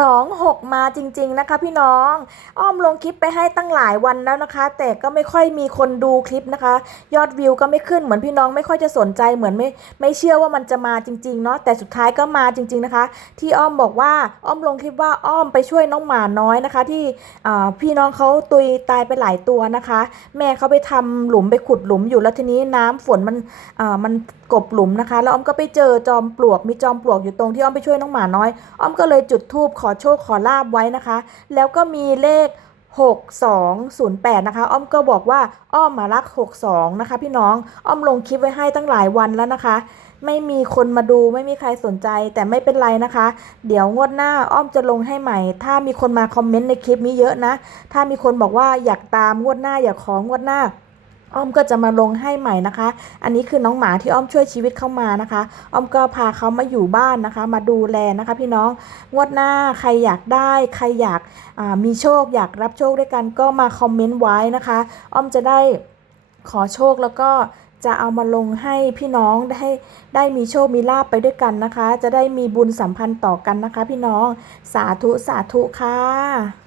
สองหกมาจริง ๆ นะคะพี่น้อง อ้อมลงคลิปไปให้ตั้งหลายวันแล้วนะคะ แต่ก็ไม่ค่อยมีคนดูคลิปนะคะ ยอดวิวก็ไม่ขึ้นเหมือนพี่น้องไม่ค่อยจะสนใจเหมือนไม่ไม่เชื่อว่ามันจะมาจริง ๆ เนาะแต่สุดท้ายก็มาจริง ๆนะคะ ที่อ้อมบอกว่าอ้อมลงคลิปว่าอ้อมไปช่วยน้องหมาน้อยนะคะ ที่พี่น้องเขาตุยตายไปหลายตัวนะคะ แม่เขาไปทำหลุมไปขุดหลุมอยู่แล้วทีนี้น้ำฝนมันมันกบหลุมนะคะ แล้วอ้อมก็ไปเจอจอมปลวกมีจอมปลวกอยู่ตรงที่อ้อมไปช่วยน้องหมาน้อย อ้อมก็เลยจุดธูปขอโชคขอลาบไว้นะคะ แล้วก็มีเลข 6208 นะคะ อ้อมก็บอกว่าอ้อมมารัก 62 นะคะ พี่น้อง อ้อมลงคลิปไว้ให้ตั้งหลายวันแล้วนะคะ ไม่มีคนมาดูไม่มีใครสนใจแต่ไม่เป็นไรนะคะ เดี๋ยวงวดหน้าอ้อมจะลงให้ใหม่ ถ้ามีคนมาคอมเมนต์ในคลิปนี้เยอะนะ ถ้ามีคนบอกว่าอยากตามงวดหน้าอยากของวดหน้า อ้อมก็จะมาลงให้ใหม่นะคะ อันนี้คือน้องหมาที่อ้อมช่วยชีวิตเข้ามานะคะ อ้อมก็พาเขามาอยู่บ้านนะคะ มาดูแลนะคะ พี่น้อง งวดหน้าใครอยากได้ ใครอยากมีโชค อยากรับโชคด้วยกันก็มาคอมเมนต์ไว้นะคะ อ้อมจะได้ขอโชคแล้วก็จะเอามาลงให้พี่น้องได้ได้มีโชคมีลาบไปด้วยกันนะคะ จะได้มีบุญสัมพันธ์ต่อกันนะคะ พี่น้อง สาธุสาธุค่ะ